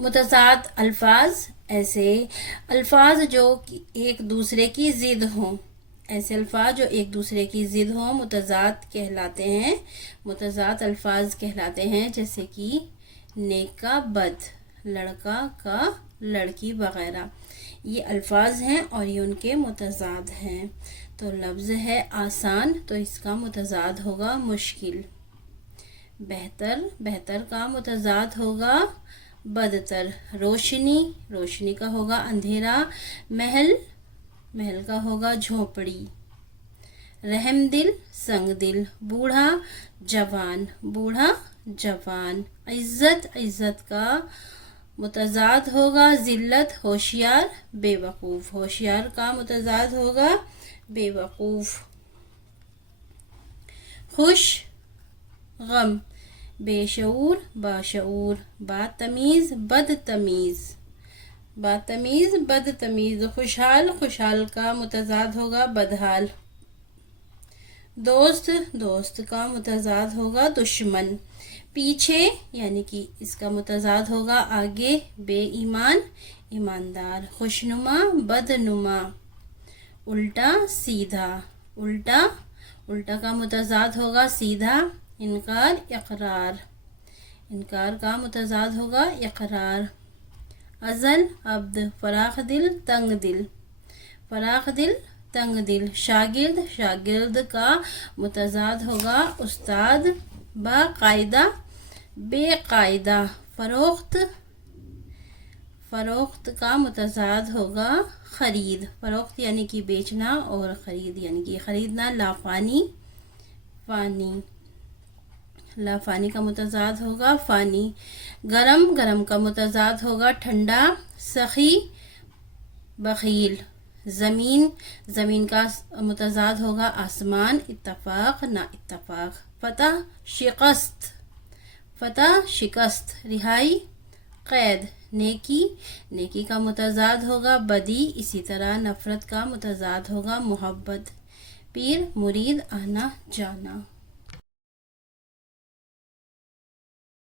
متضاد الفاظ، ایسے الفاظ جو ایک دوسرے کی ضد ہوں، ایسے الفاظ جو ایک دوسرے کی ضد ہوں متضاد کہلاتے ہیں، متضاد الفاظ کہلاتے ہیں، جیسے کہ نیک کا بد، لڑکا کا لڑکی وغیرہ، یہ الفاظ ہیں اور یہ ان کے متضاد ہیں۔ تو لفظ ہے آسان، تو اس کا متضاد ہوگا مشکل۔ بہتر، بہتر کا متضاد ہوگا بدتر۔ روشنی، روشنی کا ہوگا اندھیرا۔ محل، محل کا ہوگا جھونپڑی۔ رحم دل، سنگ دل۔ بوڑھا، جوان، بوڑھا جوان۔ عزت، عزت کا متضاد ہوگا ذلت۔ ہوشیار، بے وقوف، ہوشیار کا متضاد ہوگا بے وقوف۔ خوش، غم۔ بے شعور، باشعور۔ بدتمیز، بدتمیز، بدتمیز، بدتمیز۔ خوشحال، خوشحال کا متضاد ہوگا بدحال۔ دوست، دوست کا متضاد ہوگا دشمن۔ پیچھے یعنی کہ اس کا متضاد ہوگا آگے۔ بے ایمان، ایماندار۔ خوشنما، بدنما۔ الٹا، سیدھا، الٹا، الٹا کا متضاد ہوگا سیدھا۔ انکار، اقرار، انکار کا متضاد ہوگا اقرار۔ ازل، عبد۔ فراخ دل، تنگ دل، فراخ دل، تنگ دل۔ شاگرد، شاگرد کا متضاد ہوگا استاد۔ باقاعدہ، بے قاعدہ۔ فروخت، فروخت کا متضاد ہوگا خرید۔ فروخت یعنی کہ بیچنا اور خرید یعنی کہ خریدنا۔ لافانی، فانی، لافانی کا متضاد ہوگا فانی۔ گرم، گرم کا متضاد ہوگا ٹھنڈا۔ سخی، بخیل۔ زمین، زمین کا متضاد ہوگا آسمان۔ اتفاق، نا اتفاق۔ فتح، شکست، فتح، شکست۔ رہائی، قید۔ نیکی، نیکی کا متضاد ہوگا بدی، اسی طرح نفرت کا متضاد ہوگا محبت۔ پیر، مرید، آنا جانا۔